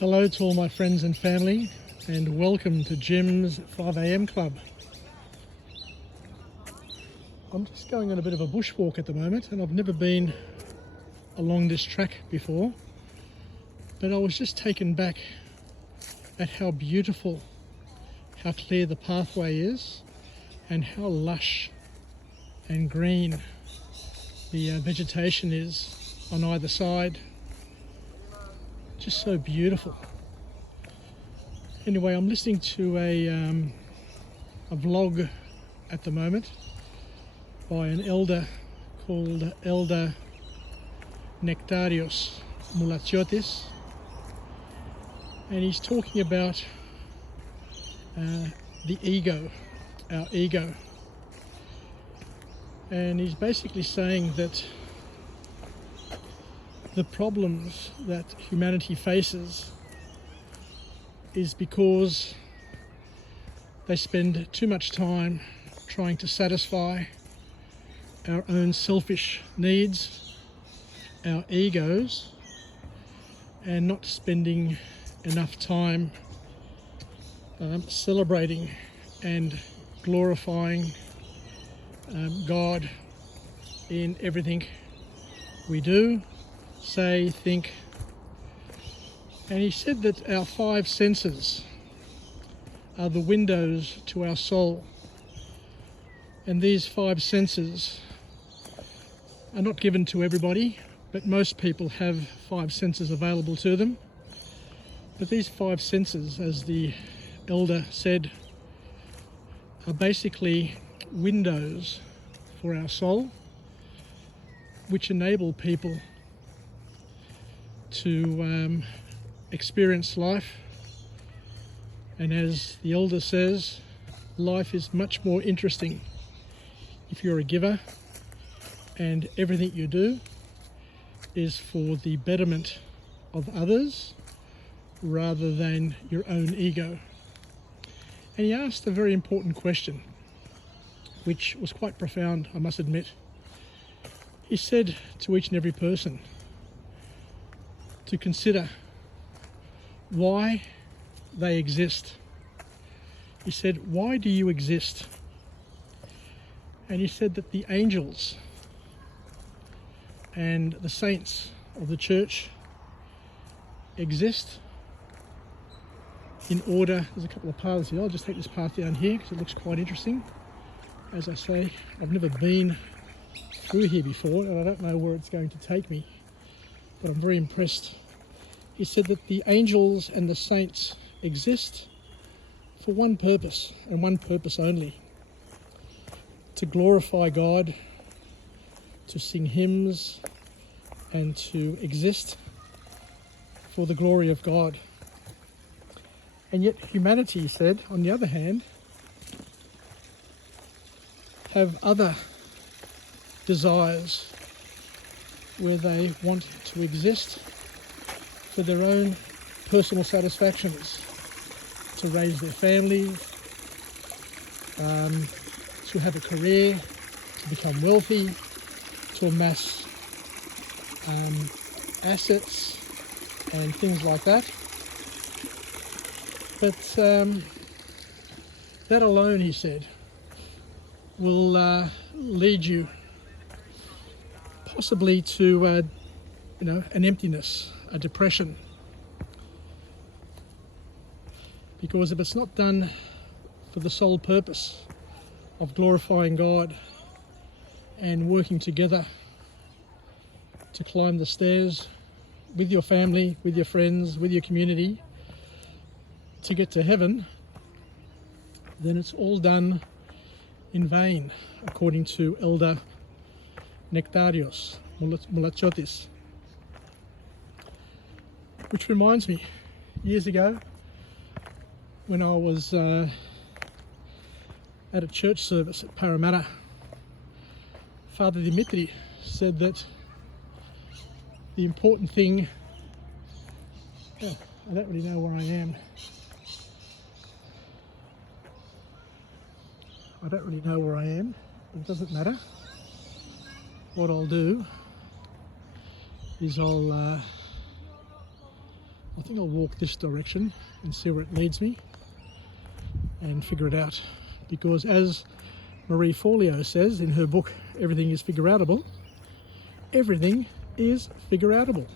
Hello to all my friends and family, and welcome to Jim's 5 a.m. club. I'm just going on a bit of a bushwalk at the moment, and I've never been along this track before, but I was just taken back at how beautiful, how clear the pathway is, and how lush and green the vegetation is on either side. Just so beautiful. Anyway, I'm listening to a vlog at the moment by an elder called Elder Nectarius, and he's talking about the ego, our ego, and he's basically saying that the problems that humanity faces is because they spend too much time trying to satisfy our own selfish needs, our egos, and not spending enough time celebrating and glorifying God in everything we do, say, think. And he said that our 5 senses are the windows to our soul, and these 5 senses are not given to everybody, but most people have 5 senses available to them. But these 5 senses, as the elder said, are basically windows for our soul, which enable people to experience life. And as the elder says, life is much more interesting if you're a giver and everything you do is for the betterment of others rather than your own ego. And he asked a very important question, which was quite profound, I must admit. He said to each and every person to consider why they exist. He said, why do you exist? And he said that the angels and the saints of the church exist in order. There's a couple of paths here. I'll just take this path down here because it looks quite interesting. As I say, I've never been through here before and I don't know where it's going to take me, but I'm very impressed. He said that the angels and the saints exist for one purpose and one purpose only: to glorify God, to sing hymns, and to exist for the glory of God. And yet humanity, he said, on the other hand, have other desires where they want to exist for their own personal satisfactions, to raise their families, to have a career, to become wealthy, to amass assets and things like that. But that alone, he said, will lead you possibly to an emptiness, a depression. Because if it's not done for the sole purpose of glorifying God and working together to climb the stairs with your family, with your friends, with your community to get to heaven, then it's all done in vain, according to Elder Nectarius Mulachotis. Which reminds me, years ago, when I was at a church service at Parramatta, Father Dimitri said that the important thing, I don't really know where I am. But it doesn't matter. What I'll do is I'll I think I'll walk this direction and see where it leads me and figure it out. Because as Marie Forleo says in her book, Everything is Figure-outable, everything is figure-outable.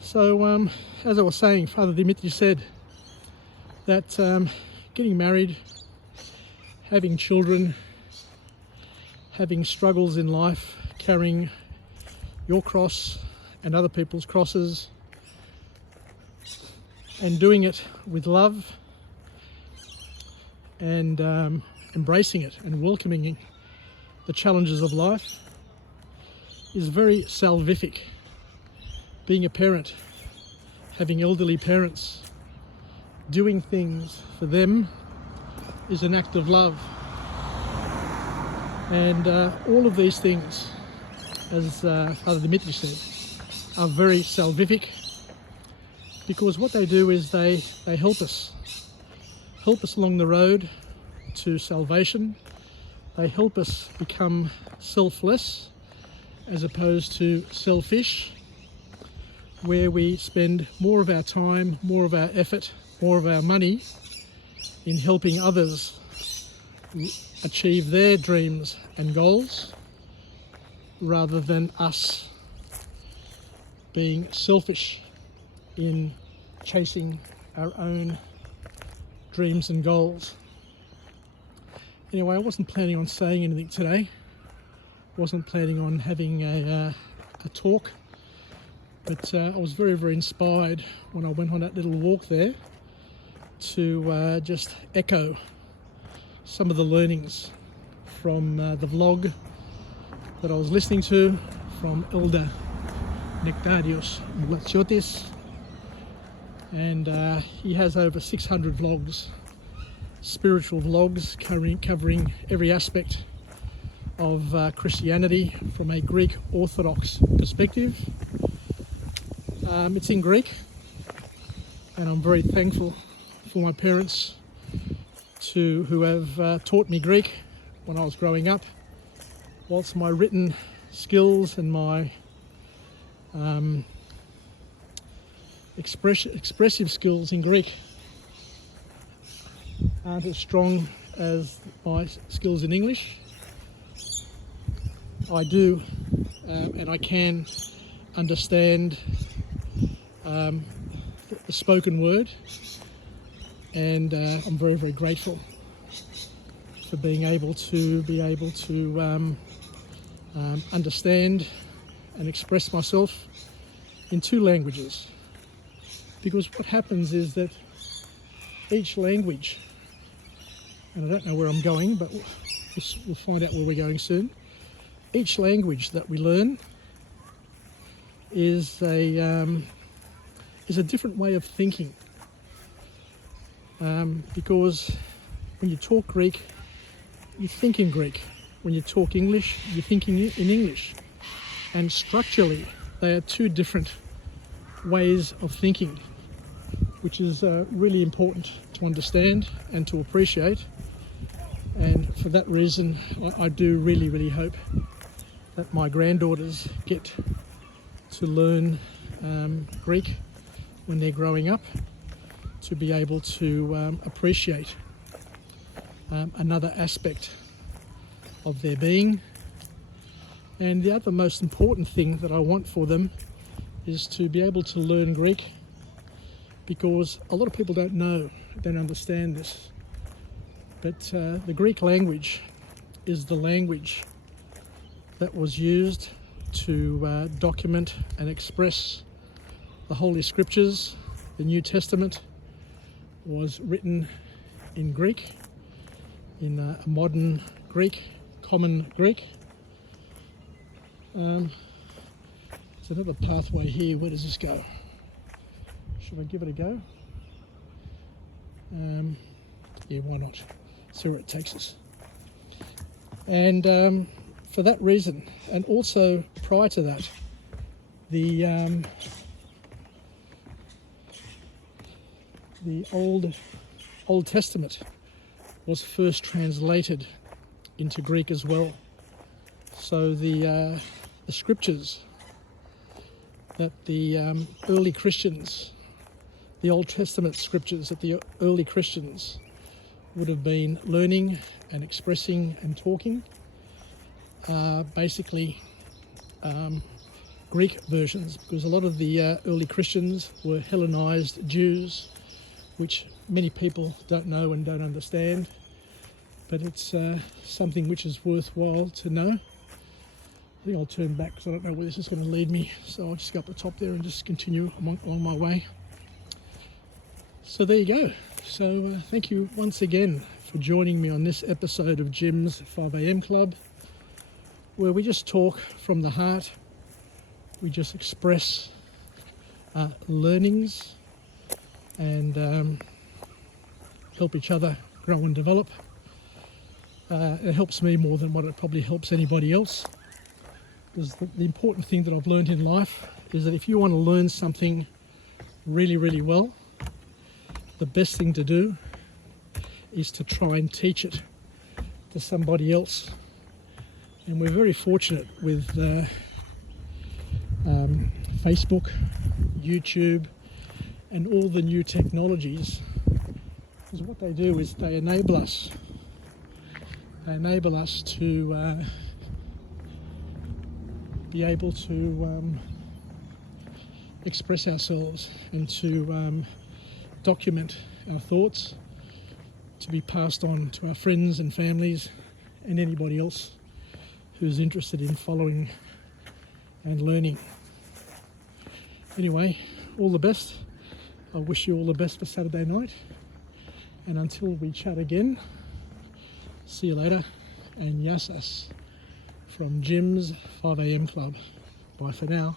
So, as I was saying, Father Dimitri said that getting married, having children, having struggles in life, carrying your cross and other people's crosses, and doing it with love and embracing it and welcoming the challenges of life is very salvific. Being a parent, having elderly parents, doing things for them is an act of love. And all of these things, as Father Dimitri said, are very salvific, because what they do is they help us along the road to salvation. They help us become selfless as opposed to selfish, where we spend more of our time, more of our effort, more of our money in helping others achieve their dreams and goals, rather than us being selfish in chasing our own dreams and goals. Anyway, I wasn't planning on saying anything today. Wasn't planning on having a talk, but I was very, very inspired when I went on that little walk there to just echo some of the learnings from the vlog that I was listening to from Elder Nectarius, and he has over 600 vlogs, spiritual vlogs covering every aspect of Christianity from a Greek Orthodox perspective. It's in Greek, and I'm very thankful for my parents who have taught me Greek when I was growing up, whilst my written skills and my expressive skills in Greek aren't as strong as my skills in English. I do and I can understand the spoken word, and I'm very, very grateful for being able to understand and express myself in two languages. Because what happens is that each language, and I don't know where I'm going, but we'll find out where we're going soon. Each language that we learn is a different way of thinking. Because when you talk Greek, you think in Greek. When you talk English, you're thinking in English. And structurally, they are two different ways of thinking, which is really important to understand and to appreciate. And for that reason, I do really, really hope that my granddaughters get to learn Greek when they're growing up, to be able to appreciate another aspect of their being. And the other most important thing that I want for them is to be able to learn Greek, because a lot of people don't understand this. But the Greek language is the language that was used to document and express the Holy Scriptures. The New Testament was written in Greek, in a modern Greek, common Greek. There's another pathway here. Where does this go? Should I give it a go? Yeah, why not? See where it takes us. And for that reason, and also prior to that, the Old Testament was first translated into Greek as well. So the scriptures that the early Christians the Old Testament scriptures that the early Christians would have been learning and expressing and talking. Basically Greek versions, because a lot of the early Christians were Hellenized Jews, which many people don't know and don't understand, but it's something which is worthwhile to know. I think I'll turn back because I don't know where this is going to lead me, so I'll just go up the top there and just continue along my way. So there you go. So thank you once again for joining me on this episode of Jim's 5am Club, where we just talk from the heart. We just express learnings and help each other grow and develop. It helps me more than what it probably helps anybody else. Because the important thing that I've learned in life is that if you want to learn something really, really well, the best thing to do is to try and teach it to somebody else. And we're very fortunate with Facebook, YouTube, and all the new technologies, because what they do is they enable us. They enable us to be able to express ourselves and to document our thoughts, to be passed on to our friends and families and anybody else who's interested in following and learning. Anyway, all the best. I wish you all the best for Saturday night, and until we chat again, see you later, and Yassas from Jim's 5am Club. Bye for now.